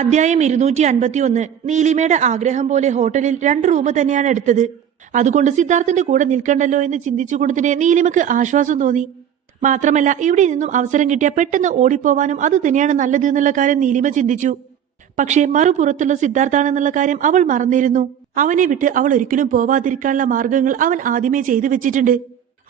അധ്യായം ഇരുന്നൂറ്റി അൻപത്തി ഒന്ന് നീലിമയുടെ ആഗ്രഹം പോലെ ഹോട്ടലിൽ രണ്ട് റൂം തന്നെയാണ് എടുത്തത്. അതുകൊണ്ട് സിദ്ധാർത്ഥന്റെ കൂടെ നിൽക്കണ്ടല്ലോ എന്ന് ചിന്തിച്ചുകൊണ്ട് തന്നെ നീലിമക്ക് ആശ്വാസം തോന്നി. മാത്രമല്ല ഇവിടെ നിന്നും അവസരം കിട്ടിയ പെട്ടെന്ന് ഓടിപ്പോവാനും അത് തന്നെയാണ് നല്ലത് എന്നുള്ള കാര്യം നീലിമ ചിന്തിച്ചു. പക്ഷേ മറുപുറത്തുള്ള സിദ്ധാർത്ഥാണെന്നുള്ള കാര്യം അവൾ മറന്നിരുന്നു. അവനെ വിട്ട് അവൾ ഒരിക്കലും പോവാതിരിക്കാനുള്ള മാർഗങ്ങൾ അവൻ ആദ്യമേ ചെയ്തു വെച്ചിട്ടുണ്ട്.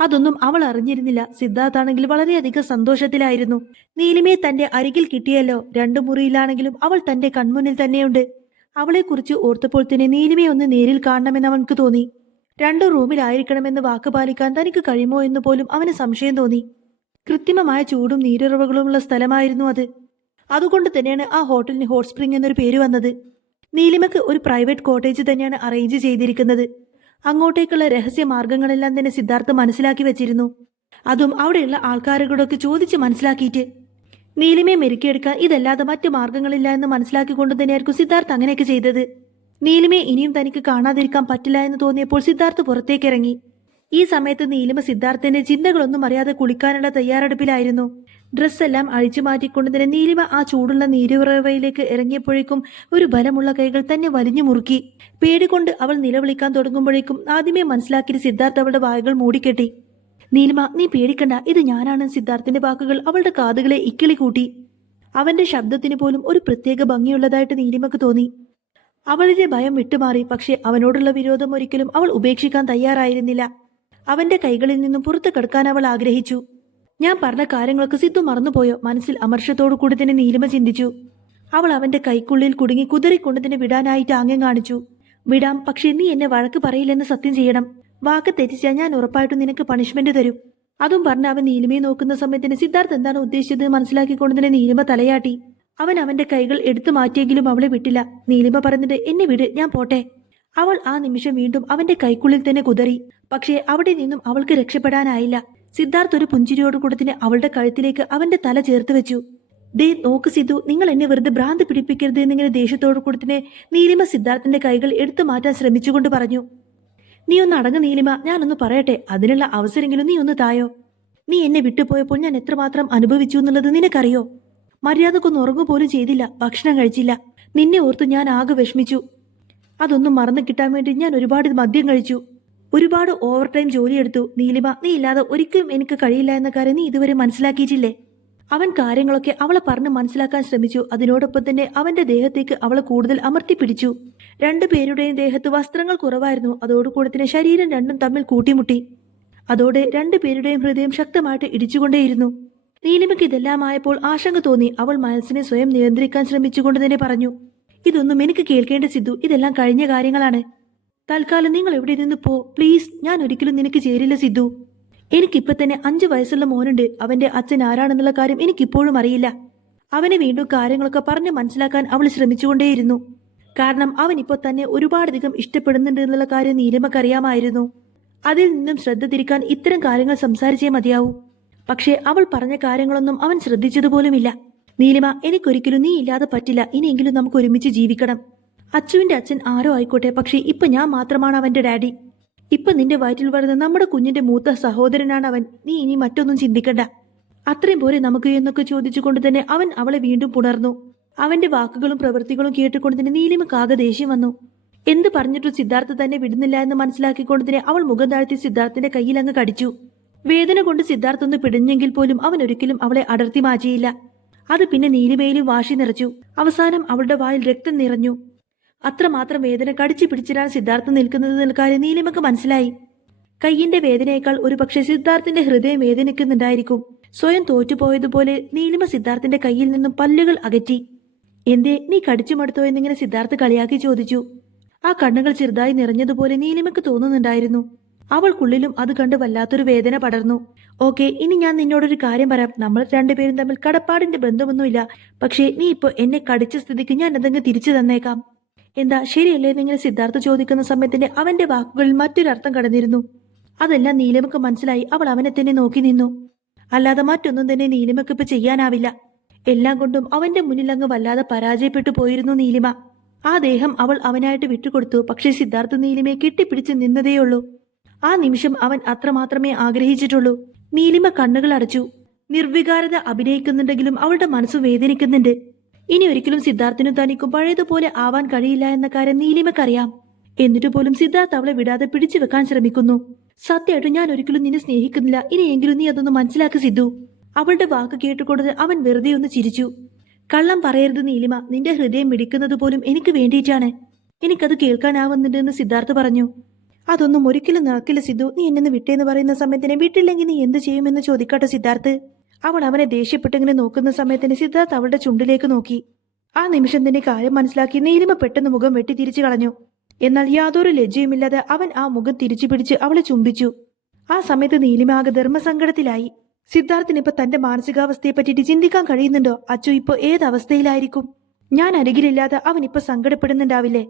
അതൊന്നും അവൾ അറിഞ്ഞിരുന്നില്ല. സിദ്ധാർത്ഥാണെങ്കിൽ വളരെയധികം സന്തോഷത്തിലായിരുന്നു. നീലിമയെ തന്റെ അരികിൽ കിട്ടിയല്ലോ. രണ്ടു മുറിയിലാണെങ്കിലും അവൾ തന്റെ കൺമുന്നിൽ തന്നെയുണ്ട്. അവളെക്കുറിച്ച് ഓർത്തപ്പോൾ തന്നെ നീലിമയെ ഒന്ന് നേരിൽ കാണണമെന്ന് അവൻക്ക് തോന്നി. രണ്ടു റൂമിലായിരിക്കണമെന്ന് വാക്ക് പാലിക്കാൻ തനിക്ക് കഴിയുമോ എന്ന് പോലും അവന് സംശയം തോന്നി. കൃത്രിമമായ ചൂടും നീരുറവുകളുമുള്ള സ്ഥലമായിരുന്നു അത്. അതുകൊണ്ട് തന്നെയാണ് ആ ഹോട്ടലിന് ഹോട്ട് സ്പ്രിംഗ് എന്നൊരു പേര് വന്നത്. നീലിമയ്ക്ക് ഒരു പ്രൈവറ്റ് കോട്ടേജ് തന്നെയാണ് അറേഞ്ച് ചെയ്തിരിക്കുന്നത്. അങ്ങോട്ടേക്കുള്ള രഹസ്യ മാർഗങ്ങളെല്ലാം തന്നെ സിദ്ധാർത്ഥ മനസ്സിലാക്കി വെച്ചിരുന്നു. അതും അവിടെയുള്ള ആൾക്കാരോടൊക്കെ ചോദിച്ച് മനസ്സിലാക്കിയിട്ട് നീലിമയെ മെരുക്കിയെടുക്കാൻ ഇതല്ലാതെ മറ്റു മാർഗങ്ങളില്ല എന്ന് മനസ്സിലാക്കിക്കൊണ്ട് തന്നെയായിരിക്കും സിദ്ധാർത്ഥ് അങ്ങനെയൊക്കെ ചെയ്തത്. നീലിമയെ ഇനിയും തനിക്ക് കാണാതിരിക്കാൻ പറ്റില്ല എന്ന് തോന്നിയപ്പോൾ സിദ്ധാർത്ഥ് പുറത്തേക്കിറങ്ങി. ഈ സമയത്ത് നീലിമ സിദ്ധാർത്ഥന്റെ ചിന്തകളൊന്നും അറിയാതെ കുളിക്കാനുള്ള തയ്യാറെടുപ്പിലായിരുന്നു. ഡ്രസ്സെല്ലാം അഴിച്ചു മാറ്റിക്കൊണ്ട് തന്നെ നീലിമ ആ ചൂടുള്ള നീരുറവയിലേക്ക് ഇറങ്ങിയപ്പോഴേക്കും ഒരു ബലമുള്ള കൈകൾ തന്നെ വലിഞ്ഞു മുറുക്കി. പേടികൊണ്ട് അവൾ നിലവിളിക്കാൻ തുടങ്ങുമ്പോഴേക്കും ആദ്യമേ മനസ്സിലാക്കിയ സിദ്ധാർത്ഥ് അവളുടെ വായകൾ മൂടിക്കെട്ടി. നീലിമ നീ പേടിക്കണ്ട ഇത് ഞാനാണ് സിദ്ധാർത്ഥന്റെ വാക്കുകൾ അവളുടെ കാതുകളെ ഇക്കിളി കൂട്ടി. അവന്റെ ശബ്ദത്തിന് പോലും ഒരു പ്രത്യേക ഭംഗിയുള്ളതായിട്ട് നീലിമക്ക് തോന്നി. അവളുടെ ഭയം വിട്ടുമാറി പക്ഷേ അവനോടുള്ള വിരോധം ഒരിക്കലും അവൾ ഉപേക്ഷിക്കാൻ തയ്യാറായിരുന്നില്ല. അവന്റെ കൈകളിൽ നിന്നും പുറത്തു കിടക്കാൻ അവൾ ആഗ്രഹിച്ചു. ഞാൻ പറഞ്ഞ കാര്യങ്ങളൊക്കെ സിദ്ധു മറന്നുപോയോ? മനസ്സിൽ അമർഷത്തോടു കൂടി തന്നെ നീലിമ ചിന്തിച്ചു. അവൾ അവന്റെ കൈക്കുള്ളിൽ കുടുങ്ങി കുതിറിക്കൊണ്ട് തന്നെ വിടാനായിട്ട് ആംഗ്യം കാണിച്ചു. വിടാം പക്ഷെ നീ എന്നെ വഴക്ക് പറയില്ലെന്ന് സത്യം ചെയ്യണം. വാക്ക് തെറ്റിച്ചാൽ ഞാൻ ഉറപ്പായിട്ടും നിനക്ക് പണിഷ്മെന്റ് തരും. അതും പറഞ്ഞ് അവൻ നീലിമയെ നോക്കുന്ന സമയത്തിന് സിദ്ധാർത്ഥ് എന്താണ് ഉദ്ദേശിച്ചത് മനസ്സിലാക്കിക്കൊണ്ട് തന്നെ നീലിമ തലയാട്ടി. അവൻ അവന്റെ കൈകൾ എടുത്തു മാറ്റിയെങ്കിലും അവളെ വിട്ടില്ല. നീലിമ പറഞ്ഞിട്ട് എന്നെ വിട് ഞാൻ പോട്ടെ. അവൾ ആ നിമിഷം വീണ്ടും അവന്റെ കൈക്കുള്ളിൽ തന്നെ കുതറി. പക്ഷേ അവിടെ നിന്നും അവൾക്ക് രക്ഷപ്പെടാനായില്ല. സിദ്ധാർത്ഥ് ഒരു പുഞ്ചിരിയോട് കൂടെ തന്നെ അവളുടെ കഴുത്തിലേക്ക് അവന്റെ തല ചേർത്ത് വെച്ചു. ദേ നോക്ക് സിദ്ധു നിങ്ങൾ എന്നെ വെറുതെ ഭ്രാന്ത് പിടിപ്പിക്കരുത് എന്നിങ്ങനെ ദേഷ്യത്തോടു കൂടെ തന്നെ നീലിമ സിദ്ധാർത്ഥന്റെ കൈകൾ എടുത്തു മാറ്റാൻ ശ്രമിച്ചുകൊണ്ട് പറഞ്ഞു. നീ ഒന്ന് അടങ്ങ് നീലിമ ഞാനൊന്ന് പറയട്ടെ അതിനുള്ള അവസരമെങ്കിലും നീ ഒന്ന് തായോ? നീ എന്നെ വിട്ടുപോയപ്പോൾ ഞാൻ എത്രമാത്രം അനുഭവിച്ചു എന്നുള്ളത് നിനക്കറിയോ? മര്യാദക്കൊന്നും ഉറങ്ങുപോലും ചെയ്തില്ല ഭക്ഷണം കഴിച്ചില്ല. നിന്നെ ഓർത്ത് ഞാൻ ആകെ വിഷമിച്ചു. അതൊന്നും മറന്നു കിട്ടാൻ വേണ്ടി ഞാൻ ഒരുപാട് മദ്യം കഴിച്ചു. ഒരുപാട് ഓവർ ടൈം ജോലിയെടുത്തു. നീലിമ നീ ഇല്ലാതെ ഒരിക്കലും എനിക്ക് കഴിയില്ല എന്ന കാര്യം നീ ഇതുവരെ മനസ്സിലാക്കിയിട്ടില്ലേ? അവൻ കാര്യങ്ങളൊക്കെ അവളെ പറഞ്ഞ് മനസ്സിലാക്കാൻ ശ്രമിച്ചു. അതിനോടൊപ്പം തന്നെ അവന്റെ ദേഹത്തേക്ക് അവളെ കൂടുതൽ അമർത്തി പിടിച്ചു. രണ്ടുപേരുടെയും ദേഹത്ത് വസ്ത്രങ്ങൾ കുറവായിരുന്നു. അതോടുകൂടെ തന്നെ ശരീരം രണ്ടും തമ്മിൽ കൂട്ടിമുട്ടി. അതോടെ രണ്ടുപേരുടെയും ഹൃദയം ശക്തമായിട്ട് ഇടിച്ചുകൊണ്ടേയിരുന്നു. നീലിമയ്ക്ക് ഇതെല്ലാം ആയപ്പോൾ ആശങ്ക തോന്നി. അവൾ മനസ്സിനെ സ്വയം നിയന്ത്രിക്കാൻ ശ്രമിച്ചുകൊണ്ട് തന്നെ പറഞ്ഞു. ഇതൊന്നും എനിക്ക് കേൾക്കേണ്ട സിദ്ധു. ഇതെല്ലാം കഴിഞ്ഞ കാര്യങ്ങളാണ്. തൽക്കാലം നിങ്ങൾ എവിടെ നിന്ന് പോ. പ്ലീസ് ഞാൻ ഒരിക്കലും നിനക്ക് ചേരില്ല സിദ്ധു. എനിക്കിപ്പോ തന്നെ അഞ്ചു വയസ്സുള്ള മോനുണ്ട്. അവന്റെ അച്ഛൻ ആരാണെന്നുള്ള കാര്യം എനിക്കിപ്പോഴും അറിയില്ല. അവനെ വീണ്ടും കാര്യങ്ങളൊക്കെ പറഞ്ഞ് മനസ്സിലാക്കാൻ അവൾ ശ്രമിച്ചുകൊണ്ടേയിരുന്നു. കാരണം അവൻ ഇപ്പോൾ തന്നെ ഒരുപാടധികം ഇഷ്ടപ്പെടുന്നുണ്ട് എന്നുള്ള കാര്യം നീലിമക്കറിയാമായിരുന്നു. അതിൽ നിന്നും ശ്രദ്ധ തിരിക്കാൻ ഇത്തരം കാര്യങ്ങൾ സംസാരിച്ചേ മതിയാവൂ. പക്ഷേ അവൾ പറഞ്ഞ കാര്യങ്ങളൊന്നും അവൻ ശ്രദ്ധിച്ചതുപോലുമില്ല. നീലിമ എനിക്കൊരിക്കലും നീ ഇല്ലാതെ പറ്റില്ല. ഇനിയെങ്കിലും നമുക്ക് ഒരുമിച്ച് ജീവിക്കണം. അച്ചുവിന്റെ അച്ഛൻ ആരോ ആയിക്കോട്ടെ. പക്ഷേ ഇപ്പൊ ഞാൻ മാത്രമാണ് അവന്റെ ഡാഡി. ഇപ്പൊ നിന്റെ വയറ്റിൽ വളർന്ന് നമ്മുടെ കുഞ്ഞിന്റെ മൂത്ത സഹോദരനാണ് അവൻ. നീ ഇനി മറ്റൊന്നും ചിന്തിക്കണ്ട. അത്രയും പോരെ നമുക്ക് എന്നൊക്കെ ചോദിച്ചുകൊണ്ട് തന്നെ അവൻ അവളെ വീണ്ടും പുണർന്നു. അവന്റെ വാക്കുകളും പ്രവൃത്തികളും കേട്ടുകൊണ്ട് തന്നെ നീലിമക്കാകെ ദേഷ്യം വന്നു. എന്ത് പറഞ്ഞിട്ടും സിദ്ധാർത്ഥ തന്നെ വിടുന്നില്ല എന്ന് മനസ്സിലാക്കിക്കൊണ്ട് തന്നെ അവൾ മുഖം താഴ്ത്തി സിദ്ധാർത്ഥന്റെ കയ്യിൽ അങ്ങ് കടിച്ചു. വേദന കൊണ്ട് സിദ്ധാർത്ഥ ഒന്ന് പിടിഞ്ഞെങ്കിൽ പോലും അവൻ ഒരിക്കലും അവളെ അടർത്തി മാറ്റിയില്ല. അത് പിന്നെ നീലിമയിലും വാശി നിറച്ചു. അവസാനം അവളുടെ വായിൽ രക്തം നിറഞ്ഞു. അത്രമാത്രം വേദന കടിച്ചു പിടിച്ചിട്ടാണ് സിദ്ധാർത്ഥ നിൽക്കുന്നത് നിൽക്കാതെ നീലിമക്ക് മനസ്സിലായി. കയ്യിന്റെ വേദനയേക്കാൾ ഒരുപക്ഷെ സിദ്ധാർത്ഥിന്റെ ഹൃദയം വേദനിക്കുന്നുണ്ടായിരിക്കും. സ്വയം തോറ്റുപോയതുപോലെ നീലിമ സിദ്ധാർത്ഥിന്റെ കയ്യിൽ നിന്നും പല്ലുകൾ അകറ്റി. എന്തേ നീ കടിച്ചു മടുത്തോ എന്നിങ്ങനെ സിദ്ധാർത്ഥ് കളിയാക്കി ചോദിച്ചു. ആ കണ്ണുകൾ ചെറുതായി നിറഞ്ഞതുപോലെ നീലിമക്ക് തോന്നുന്നുണ്ടായിരുന്നു. അവൾക്കുള്ളിലും അത് കണ്ട് വല്ലാത്തൊരു വേദന പടർന്നു. ഓക്കെ ഇനി ഞാൻ നിന്നോടൊരു കാര്യം പറയാം. നമ്മൾ രണ്ടുപേരും തമ്മിൽ കടപ്പാടിന്റെ ബന്ധമൊന്നുമില്ല. പക്ഷേ നീ ഇപ്പോൾ എന്നെ കടിച്ച സ്ഥിതിക്ക് ഞാൻ എന്തെങ്കിലും തിരിച്ചു തന്നേക്കാം. എന്താ ശരിയല്ലേ? എന്നിങ്ങനെ സിദ്ധാർത്ഥ ചോദിക്കുന്ന സമയത്തിന്റെ അവന്റെ വാക്കുകളിൽ മറ്റൊരർത്ഥം കടന്നിരുന്നു. അതെല്ലാം നീലമക്ക് മനസ്സിലായി. അവൾ അവനെ തന്നെ നോക്കി നിന്നു. അല്ലാതെ മറ്റൊന്നും തന്നെ നീലിമക്ക് ഇപ്പൊ ചെയ്യാനാവില്ല. എല്ലാം കൊണ്ടും അവന്റെ മുന്നിൽ അങ്ങ് വല്ലാതെ പരാജയപ്പെട്ടു പോയിരുന്നു നീലിമ. ആ ദേഹം അവൾ അവനായിട്ട് വിട്ടുകൊടുത്തു. പക്ഷേ സിദ്ധാർത്ഥ നീലിമയെ കെട്ടിപ്പിടിച്ച് നിന്നതേയുള്ളൂ. ആ നിമിഷം അവൻ അത്രമാത്രമേ ആഗ്രഹിച്ചിട്ടുള്ളൂ. നീലിമ കണ്ണുകൾ അടച്ചു. നിർവികാരത അഭിനയിക്കുന്നുണ്ടെങ്കിലും അവളുടെ മനസ്സ് വേദനിക്കുന്നുണ്ട്. ഇനി ഒരിക്കലും സിദ്ധാർത്ഥിനും തനിക്കും പഴയതുപോലെ ആവാൻ കഴിയില്ല എന്ന കാര്യം നീലിമക്കറിയാം. എന്നിട്ട് പോലും സിദ്ധാർത്ഥ് അവളെ വിടാതെ പിടിച്ചു വെക്കാൻ ശ്രമിക്കുന്നു. സത്യമായിട്ടും ഞാൻ ഒരിക്കലും നിന്നെ സ്നേഹിക്കുന്നില്ല. ഇനിയെങ്കിലും നീ അതൊന്ന് മനസ്സിലാക്കി സിദ്ധു. അവളുടെ വാക്ക് കേട്ടുകൊണ്ട് അവൻ വെറുതെ ഒന്ന് ചിരിച്ചു. കള്ളം പറയരുത് നീലിമ. നിന്റെ ഹൃദയം മിടിക്കുന്നത് പോലും എനിക്ക് വേണ്ടിയിട്ടാണ്. എനിക്കത് കേൾക്കാനാവുന്നുണ്ടെന്ന് സിദ്ധാർത്ഥ് പറഞ്ഞു. അതൊന്നും ഒരിക്കലും നടക്കില്ല സിദ്ധു. നീ എന്നെ വിട്ടേന്ന് പറയുന്ന സമയത്തിന് വിട്ടില്ലെങ്കിൽ നീ എന്ത് ചെയ്യുമെന്ന് ചോദിക്കട്ടെ സിദ്ധാർത്ഥ്. അവൾ അവനെ ദേഷ്യപ്പെട്ടിങ്ങനെ നോക്കുന്ന സമയത്തിന് സിദ്ധാർത്ഥ് അവളുടെ ചുണ്ടിലേക്ക് നോക്കി. ആ നിമിഷം തന്നെ കാര്യം മനസ്സിലാക്കി നീലിമ പെട്ടെന്ന് മുഖം വെട്ടി തിരിച്ചു കളഞ്ഞു. എന്നാൽ യാതൊരു ലജ്ജയുമില്ലാതെ അവൻ ആ മുഖം തിരിച്ചു പിടിച്ച് അവളെ ചുംബിച്ചു. ആ സമയത്ത് നീലിമ ആകെ ധർമ്മസങ്കടത്തിലായി. സിദ്ധാർത്ഥിന് ഇപ്പൊ തന്റെ മാനസികാവസ്ഥയെ പറ്റിയിട്ട് ചിന്തിക്കാൻ കഴിയുന്നുണ്ടോ? അച്ചു ഇപ്പൊ ഏതവസ്ഥയിലായിരിക്കും? ഞാൻ അരികിലില്ലാതെ അവൻ ഇപ്പൊ സങ്കടപ്പെടുന്നുണ്ടാവില്ലേ?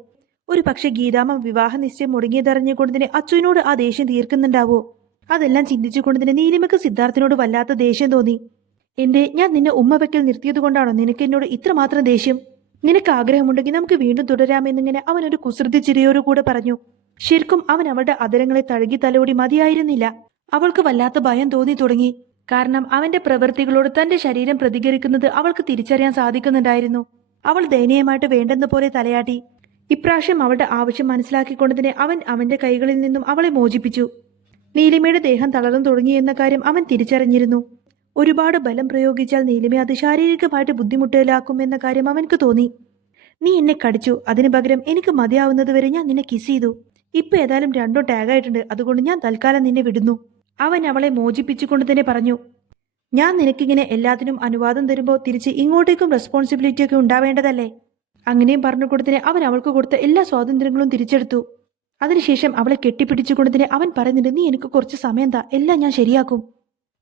ഒരു പക്ഷെ ഗീതാമ്മ വിവാഹ നിശ്ചയം മുടങ്ങിയതറിഞ്ഞുകൊണ്ട് അച്ചുവിനോട് ആ ദേഷ്യം തീർക്കുന്നുണ്ടാവോ? അതെല്ലാം ചിന്തിച്ചുകൊണ്ട് തന്നെ നീലിമക്ക് സിദ്ധാർത്ഥിനോട് വല്ലാത്ത ദേഷ്യം തോന്നി. എന്റെ ഞാൻ നിന്നെ ഉമ്മ വെക്കൽ നിർത്തിയത് കൊണ്ടാണോ നിനക്ക് എന്നോട് ഇത്രമാത്രം ദേഷ്യം? നിനക്ക് ആഗ്രഹമുണ്ടെങ്കിൽ നമുക്ക് വീണ്ടും തുടരാമെന്നിങ്ങനെ അവൻ ഒരു കുസൃതി ചിരിയോടുകൂടെ പറഞ്ഞു. ശരിക്കും അവൻ അവളുടെ അതരങ്ങളെ തഴുകി തലോടി മതിയായിരുന്നില്ല. അവൾക്ക് വല്ലാത്ത ഭയം തോന്നി തുടങ്ങി. കാരണം അവന്റെ പ്രവൃത്തികളോട് തന്റെ ശരീരം പ്രതികരിക്കുന്നത് അവൾക്ക് തിരിച്ചറിയാൻ സാധിക്കുന്നുണ്ടായിരുന്നു. അവൾ ദയനീയമായിട്ട് വേണ്ടെന്ന പോലെ തലയാട്ടി. ഇപ്രാവശ്യം അവളുടെ ആവശ്യം മനസ്സിലാക്കിക്കൊണ്ടതിനെ അവൻ അവന്റെ കൈകളിൽ നിന്നും അവളെ മോചിപ്പിച്ചു. നീലിമയുടെ ദേഹം തളർന്നു തുടങ്ങിയെന്ന കാര്യം അവൻ തിരിച്ചറിഞ്ഞിരുന്നു. ഒരുപാട് ബലം പ്രയോഗിച്ചാൽ നീലിമയെ അത് ശാരീരികമായിട്ട് ബുദ്ധിമുട്ടിലാക്കുമെന്ന കാര്യം അവൻക്ക് തോന്നി. നീ എന്നെ കടിച്ചു. അതിനു പകരം എനിക്ക് മതിയാവുന്നതുവരെ ഞാൻ നിന്നെ കിസ് ചെയ്തു. ഇപ്പൊ ഏതായാലും രണ്ടോ ടാഗായിട്ടുണ്ട് അതുകൊണ്ട് ഞാൻ തൽക്കാലം നിന്നെ വിടുന്നു. അവൻ അവളെ മോചിപ്പിച്ചുകൊണ്ട് തന്നെ പറഞ്ഞു. ഞാൻ നിനക്കിങ്ങനെ എല്ലാത്തിനും അനുവാദം തരുമ്പോൾ തിരിച്ച് ഇങ്ങോട്ടേക്കും റെസ്പോൺസിബിലിറ്റിയൊക്കെ ഉണ്ടാവേണ്ടതല്ലേ? അങ്ങനെയും പറഞ്ഞു കൊടുത്തിനെ അവൻ അവൾക്ക് കൊടുത്ത എല്ലാ സ്വാതന്ത്ര്യങ്ങളും തിരിച്ചെടുത്തു. അതിനുശേഷം അവളെ കെട്ടിപ്പിടിച്ചുകൊണ്ടതിന് അവൻ പറയുന്നുണ്ട് നീ എനിക്ക് കുറച്ച് സമയം താ എല്ലാം ഞാൻ ശരിയാക്കും.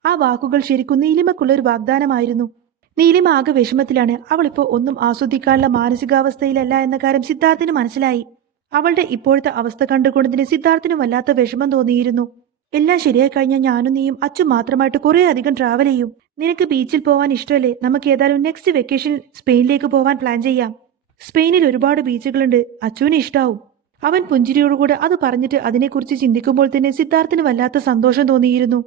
ആ വാക്കുകൾ ശരിക്കും നീലിമക്കുള്ള ഒരു വാഗ്ദാനമായിരുന്നു. നീലിമ ആകെ വിഷമത്തിലാണ്. അവളിപ്പോ ഒന്നും ആസ്വദിക്കാനുള്ള മാനസികാവസ്ഥയിലല്ല എന്ന കാര്യം സിദ്ധാർത്ഥിന് മനസ്സിലായി. അവളുടെ ഇപ്പോഴത്തെ അവസ്ഥ കണ്ടുകൊണ്ടതിന് സിദ്ധാർത്ഥിനും വല്ലാത്ത വിഷമം തോന്നിയിരുന്നു. എല്ലാം ശരിയായി കഴിഞ്ഞാൽ ഞാനും നീയും അച്ഛൻ മാത്രമായിട്ട് കുറേ അധികം ട്രാവൽ ചെയ്യും. നിനക്ക് ബീച്ചിൽ പോവാൻ ഇഷ്ടമല്ലേ നമുക്ക് ഏതായാലും നെക്സ്റ്റ് വെക്കേഷൻ സ്പെയിനിലേക്ക് പോവാൻ പ്ലാൻ ചെയ്യാം. സ്പെയിനിൽ ഒരുപാട് ബീച്ചുകളുണ്ട്. അച്ചുവിന് ഇഷ്ടാവും. അവൻ പുഞ്ചിരിയോടുകൂടെ അത് പറഞ്ഞിട്ട് അതിനെക്കുറിച്ച് ചിന്തിക്കുമ്പോൾ തന്നെ സിദ്ധാർത്ഥിന് വല്ലാത്ത സന്തോഷം തോന്നിയിരുന്നു.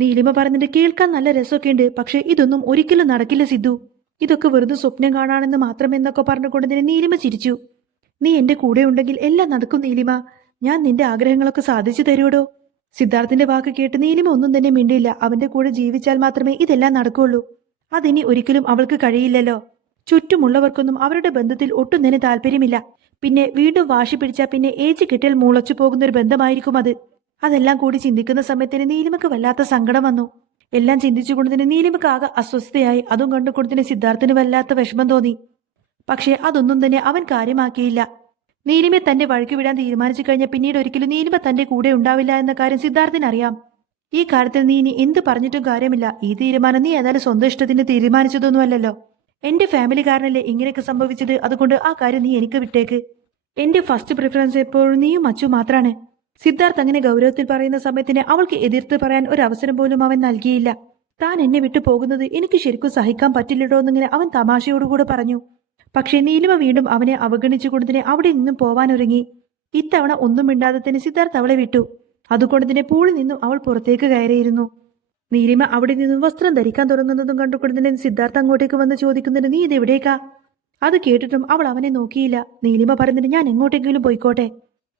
നീലിമ പറഞ്ഞിട്ട് കേൾക്കാൻ നല്ല രസമൊക്കെ ഉണ്ട് പക്ഷെ ഇതൊന്നും ഒരിക്കലും നടക്കില്ല സിദ്ധു. ഇതൊക്കെ വെറുതെ സ്വപ്നം കാണാണെന്ന് മാത്രമെന്നൊക്കെ പറഞ്ഞുകൊണ്ട് തന്നെ നീലിമ ചിരിച്ചു. നീ എന്റെ കൂടെ ഉണ്ടെങ്കിൽ എല്ലാം നടക്കും നീലിമ. ഞാൻ നിന്റെ ആഗ്രഹങ്ങളൊക്കെ സാധിച്ചു തരൂടോ സിദ്ധാർത്ഥിന്റെ വാക്ക് കേട്ട് നീലിമ ഒന്നും തന്നെ മിണ്ടിയില്ല. അവന്റെ കൂടെ ജീവിച്ചാൽ മാത്രമേ ഇതെല്ലാം നടക്കുള്ളൂ. അതിനി ഒരിക്കലും അവൾക്ക് കഴിയില്ലല്ലോ. ചുറ്റുമുള്ളവർക്കൊന്നും അവരുടെ ബന്ധത്തിൽ ഒട്ടും തന്നെ താല്പര്യമില്ല. പിന്നെ വീണ്ടും വാശി പിടിച്ചാൽ പിന്നെ ഏജ് കിട്ടിയാൽ മുളച്ചു പോകുന്ന ഒരു ബന്ധമായിരിക്കും അത്. അതെല്ലാം കൂടി ചിന്തിക്കുന്ന സമയത്തിന് നീലിമക്ക് വല്ലാത്ത സങ്കടം വന്നു. എല്ലാം ചിന്തിച്ചുകൊണ്ട് തന്നെ നീലിമക്ക് ആകെ അസ്വസ്ഥയായി. അതും കണ്ടുകൊണ്ട് തന്നെ സിദ്ധാർത്ഥിന് വല്ലാത്ത വിഷമം തോന്നി. പക്ഷേ അതൊന്നും തന്നെ അവൻ കാര്യമാക്കിയില്ല. നീലിമെ തന്റെ വഴിക്ക് വിടാൻ തീരുമാനിച്ചു കഴിഞ്ഞാൽ പിന്നീട് ഒരിക്കലും നീലിമ തന്റെ കൂടെ ഉണ്ടാവില്ല എന്ന കാര്യം സിദ്ധാർത്ഥിന് അറിയാം ഈ കാര്യത്തിൽ നീ ഇനി എന്ത് പറഞ്ഞിട്ടും കാര്യമില്ല. ഈ തീരുമാനം നീ ഏതായാലും സ്വന്തം ഇഷ്ടത്തിന് തീരുമാനിച്ചതൊന്നുമല്ലല്ലോ. എന്റെ ഫാമിലി കാരണല്ലേ ഇങ്ങനെയൊക്കെ സംഭവിച്ചത്? അതുകൊണ്ട് ആ കാര്യം നീ എനിക്ക് വിട്ടേക്ക്. എന്റെ ഫസ്റ്റ് പ്രിഫറൻസ് എപ്പോഴും നീയും അച്ചു മാത്രാണ്. സിദ്ധാർത്ഥ് അങ്ങനെ ഗൗരവത്തിൽ പറയുന്ന സമയത്തിന് അവൾക്ക് എതിർത്ത് പറയാൻ ഒരു അവസരം പോലും അവൻ നൽകിയില്ല. താൻ എന്നെ വിട്ടു പോകുന്നത് എനിക്ക് ശരിക്കും സഹിക്കാൻ പറ്റില്ലടോ എന്നിങ്ങനെ അവൻ തമാശയോടുകൂടെ പറഞ്ഞു. പക്ഷേ നീലിമ വീണ്ടും അവനെ അവഗണിച്ചു കൊണ്ടതിന് അവിടെ നിന്നും പോവാനൊരുങ്ങി. ഇത്തവണ ഒന്നും മിണ്ടാതെ തന്നെ സിദ്ധാർത്ഥ് അവളെ വിട്ടു. അതുകൊണ്ട് തന്നെ പൂളിൽ നിന്നും അവൾ പുറത്തേക്ക് കയറിയിരുന്നു. നീലിമ അവിടെ നിന്നും വസ്ത്രം ധരിക്കാൻ തുടങ്ങുന്നതും കണ്ടുകൊണ്ട് തന്നെ സിദ്ധാർത്ഥ് അങ്ങോട്ടേക്ക് വന്ന് ചോദിക്കുന്നതിന് നീ ഇത് എവിടേക്കാ അത് കേട്ടിട്ടും അവൾ അവനെ നോക്കിയില്ല. നീലിമ പറഞ്ഞിട്ട് ഞാൻ എങ്ങോട്ടെങ്കിലും പോയിക്കോട്ടെ.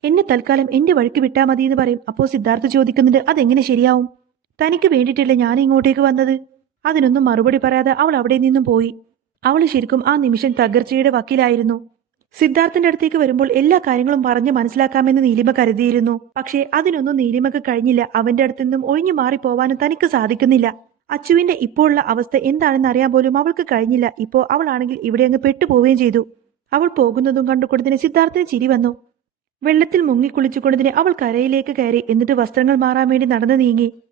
എന്നെ തൽക്കാലം എന്റെ വഴിക്ക് വിട്ടാ മതി എന്ന് പറയും. അപ്പോൾ സിദ്ധാർത്ഥ ചോദിക്കുന്നുണ്ട് അതെങ്ങനെ ശരിയാവും? തനിക്ക് വേണ്ടിയിട്ടല്ലേ ഞാൻ ഇങ്ങോട്ടേക്ക് വന്നത്? അതിനൊന്നും മറുപടി പറയാതെ അവൾ അവിടെ നിന്നും പോയി. അവൾ ശരിക്കും ആ നിമിഷം തകർച്ചയുടെ വക്കിലായിരുന്നു. സിദ്ധാർത്ഥന്റെ അടുത്തേക്ക് വരുമ്പോൾ എല്ലാ കാര്യങ്ങളും പറഞ്ഞ് മനസ്സിലാക്കാമെന്ന് നീലിമ കരുതിയിരുന്നു. പക്ഷേ അതിനൊന്നും നീലിമക്ക് കഴിഞ്ഞില്ല. അവന്റെ അടുത്തു നിന്നും ഒഴിഞ്ഞു മാറിപ്പോവാനും തനിക്ക് സാധിക്കുന്നില്ല. അച്ചുവിന്റെ ഇപ്പോഴുള്ള അവസ്ഥ എന്താണെന്ന് അറിയാൻ പോലും അവൾക്ക് കഴിഞ്ഞില്ല. ഇപ്പോ അവളാണെങ്കിൽ ഇവിടെ അങ്ങ് പെട്ടുപോവുകയും ചെയ്തു. അവൾ പോകുന്നതും കണ്ടുകൊണ്ടതിന് സിദ്ധാർത്ഥന് ചിരി വന്നു. വെള്ളത്തിൽ മുങ്ങിക്കുളിച്ചുകൊണ്ടതിന് അവൾ കരയിലേക്ക് കയറി എന്നിട്ട് വസ്ത്രങ്ങൾ മാറാൻ വേണ്ടി നടന്നു നീങ്ങി.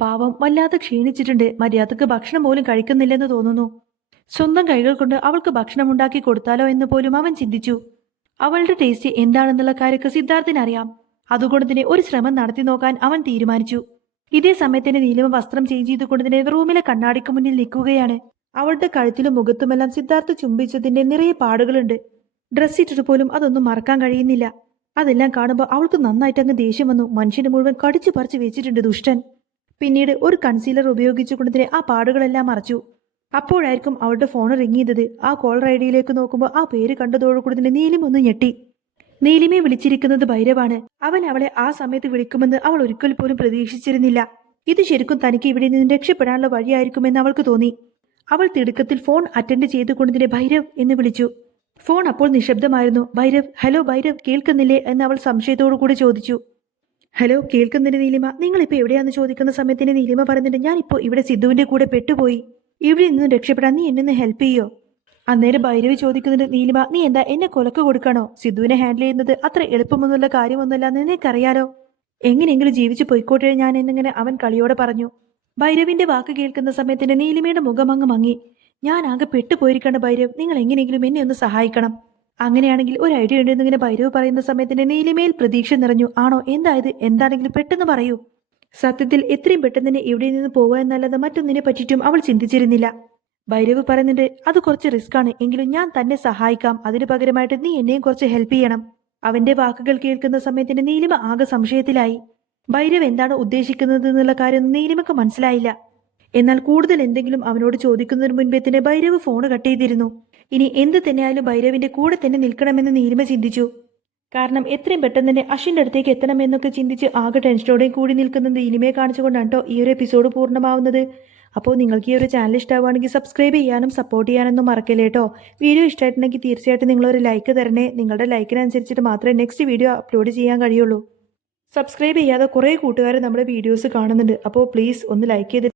പാവം വല്ലാതെ ക്ഷീണിച്ചിട്ടുണ്ട്. മര്യാദയ്ക്ക് ഭക്ഷണം പോലും കഴിക്കുന്നില്ലെന്ന് തോന്നുന്നു. സ്വന്തം കൈകൾ കൊണ്ട് അവൾക്ക് ഭക്ഷണം ഉണ്ടാക്കി കൊടുത്താലോ എന്ന് പോലും അവൻ ചിന്തിച്ചു. അവളുടെ ടേസ്റ്റ് എന്താണെന്നുള്ള കാര്യമൊക്കെ സിദ്ധാർത്ഥിന് അറിയാം. അതുകൊണ്ട് തന്നെ ഒരു ശ്രമം നടത്തി നോക്കാൻ അവൻ തീരുമാനിച്ചു. ഇതേ സമയത്തിന് നീലമ വസ്ത്രം ചേഞ്ച് ചെയ്തുകൊണ്ട് തന്നെ റൂമിലെ കണ്ണാടിക്ക് മുന്നിൽ നിൽക്കുകയാണ്. അവളുടെ കഴുത്തിലും മുഖത്തുമെല്ലാം സിദ്ധാർത്ഥ ചുംബിച്ചതിന്റെ നിറയെ പാടുകളുണ്ട്. ഡ്രസ് ഇട്ടിട്ട് പോലും അതൊന്നും മറക്കാൻ കഴിയുന്നില്ല. അതെല്ലാം കാണുമ്പോൾ അവൾക്ക് നന്നായിട്ട് അങ്ങ് ദേഷ്യം വന്നു. മനുഷ്യന് മുഴുവൻ കടിച്ചു പറിച്ചു വെച്ചിട്ടുണ്ട് ദുഷ്ടൻ. പിന്നീട് ഒരു കൺസീലർ ഉപയോഗിച്ചുകൊണ്ട് തന്നെ ആ പാടുകളെല്ലാം മറച്ചു. അപ്പോഴായിരിക്കും അവളുടെ ഫോൺ റിങ് ചെയ്തത്. ആ കോളർ ഐ ഡിയിലേക്ക് നോക്കുമ്പോൾ ആ പേര് കണ്ടതോടുകൂടി തന്നെ നീലിമ ഒന്ന് ഞെട്ടി. നീലിമയെ വിളിച്ചിരിക്കുന്നത് ഭൈരവാണ്. അവൻ അവളെ ആ സമയത്ത് വിളിക്കുമെന്ന് അവൾ ഒരിക്കൽ പോലും പ്രതീക്ഷിച്ചിരുന്നില്ല. ഇത് ശരിക്കും തനിക്ക് ഇവിടെ നിന്ന് രക്ഷപ്പെടാനുള്ള വഴിയായിരിക്കുമെന്ന് അവൾക്ക് തോന്നി. അവൾ തിടുക്കത്തിൽ ഫോൺ അറ്റൻഡ് ചെയ്തുകൊണ്ടതിനെ ഭൈരവ് എന്ന് വിളിച്ചു. ഫോൺ അപ്പോൾ നിശബ്ദമായിരുന്നു. ഭൈരവ് ഹലോ ഭൈരവ് കേൾക്കുന്നില്ലേ? എന്ന് അവൾ സംശയത്തോടു കൂടി ചോദിച്ചു. ഹലോ കേൾക്കുന്നില്ല നീലിമ? നിങ്ങളിപ്പോ എവിടെയാണെന്ന് ചോദിക്കുന്ന സമയത്തിന് നീലിമ പറയുന്നുണ്ട്. ഞാനിപ്പോ ഇവിടെ സിദ്ധുവിന്റെ കൂടെ പെട്ടുപോയി. ഇവിടെ നിന്ന് രക്ഷപ്പെടാൻ നീ എന്നെ ഹെൽപ്പ് ചെയ്യോ? അന്നേരം ഭൈരവി ചോദിക്കുന്നുണ്ട് നീലിമ നീ എന്താ എന്നെ കൊലക്ക് കൊടുക്കണോ? സിദ്ധുവിനെ ഹാൻഡിൽ ചെയ്യുന്നത് അത്ര എളുപ്പമൊന്നുള്ള കാര്യമൊന്നുമല്ല എന്ന് നിനക്കറിയാലോ? എങ്ങനെയെങ്കിലും ജീവിച്ചു പൊയ്ക്കോട്ടെ ഞാൻ എന്നിങ്ങനെ അവൻ കളിയോടെ പറഞ്ഞു. ഭൈരവിന്റെ വാക്ക് കേൾക്കുന്ന സമയത്തിന് നീലിമയുടെ മുഖം അങ്ങ് മങ്ങി. ഞാൻ ആകെ പെട്ടുപോയിരിക്കണ ഭൈരവ്. നിങ്ങൾ എങ്ങനെയെങ്കിലും എന്നെ ഒന്ന് സഹായിക്കണം. അങ്ങനെയാണെങ്കിൽ ഒരു ഐഡിയ ഉണ്ടെന്നിങ്ങനെ ഭൈരവ് പറയുന്ന സമയത്തിന് നീലിമയിൽ പ്രതീക്ഷ നിറഞ്ഞു. ആണോ? എന്തായത് എന്താണെങ്കിലും പെട്ടെന്ന് പറയൂ. സത്യത്തിൽ എത്രയും പെട്ടെന്ന് തന്നെ ഇവിടെ നിന്ന് പോവുക എന്നല്ലാതെ മറ്റൊന്നിനെ പറ്റിയിട്ടും അവൾ ചിന്തിച്ചിരുന്നില്ല. ഭൈരവ് പറയുന്നുണ്ട് അത് കുറച്ച് റിസ്ക് ആണ്. എങ്കിലും ഞാൻ തന്നെ സഹായിക്കാം. അതിനു പകരമായിട്ട് നീ എന്നെയും കുറച്ച് ഹെൽപ്പ് ചെയ്യണം. അവന്റെ വാക്കുകൾ കേൾക്കുന്ന സമയത്തിന് നീലിമ ആകെ സംശയത്തിലായി. ഭൈരവ് എന്താണ് ഉദ്ദേശിക്കുന്നത് എന്നുള്ള കാര്യം നീലിമക്ക് മനസ്സിലായില്ല. എന്നാൽ കൂടുതൽ എന്തെങ്കിലും അവനോട് ചോദിക്കുന്നതിന് മുൻപേ തന്നെ ഭൈരവ് ഫോൺ കട്ട് ചെയ്തിരുന്നു. ഇനി എന്ത് തന്നെയായാലും ഭൈരവിന്റെ കൂടെ തന്നെ നിൽക്കണമെന്ന് നീലിമ ചിന്തിച്ചു. കാരണം എത്രയും പെട്ടെന്ന് തന്നെ അശ്വിന്റെ അടുത്തേക്ക് എത്തണമെന്നൊക്കെ ചിന്തിച്ച് ആകെ ടെൻഷനോടെയും കൂടി നിൽക്കുന്നത് ഇനിമയെ കാണിച്ചുകൊണ്ടാണ് കേട്ടോ ഈ ഒരു എപ്പിസോഡ് പൂർണമാവുന്നത്. അപ്പോൾ നിങ്ങൾക്ക് ഈ ഒരു ചാനൽ ഇഷ്ടമാവുകയാണെങ്കിൽ സബ്സ്ക്രൈബ് ചെയ്യാനും സപ്പോർട്ട് ചെയ്യാനൊന്നും മറക്കല്ലേ കേട്ടോ വീഡിയോ ഇഷ്ടമായിട്ടുണ്ടെങ്കിൽ തീർച്ചയായിട്ടും നിങ്ങളൊരു ലൈക്ക് തരണേ. നിങ്ങളുടെ ലൈക്കിനനുസരിച്ചിട്ട് മാത്രമേ നെക്സ്റ്റ് വീഡിയോ അപ്ലോഡ് ചെയ്യാൻ കഴിയുള്ളൂ. സബ്സ്ക്രൈബ് ചെയ്യാതെ കുറേ കൂട്ടുകാർ നമ്മുടെ വീഡിയോസ് കാണുന്നുണ്ട്. അപ്പോൾ പ്ലീസ് ഒന്ന് ലൈക്ക് ചെയ്ത്